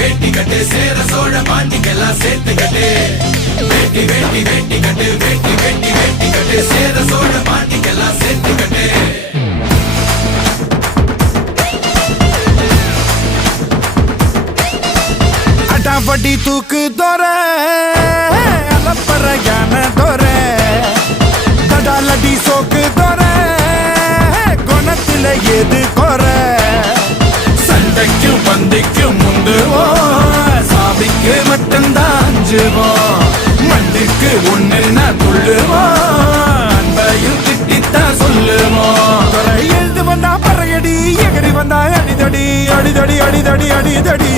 வேட்டி கட்டு சேர சோழ பாண்டிக்கெல்லாம் சேர்த்து கட்டு வேட்டி வேட்டி வேட்டி கட்டு வேட்டி வேட்டி வேட்டி கட்டு சேர சோழ பாண்டிக்கெல்லாம் சேர்த்து கட்டு அடாவடி தூக்கு தோற அலப்பற யான தோற தடாலடி சோக்கு தோற குணத்துல எது கோர சண்டைக்கும் பந்திக்கும் முந்துவோம் சாமிக்கு மட்டும்தான் அஞ்சுவோம் மண்ணுக்கு ஒண்ணுன்னா துள்ளுவோம் அன்பையும் திட்டித்தான் சொல்லுவோம் எழுது வந்தா பறையடி எகரி வந்தா அடிதடி அடிதடி அடிதடி அடிதடி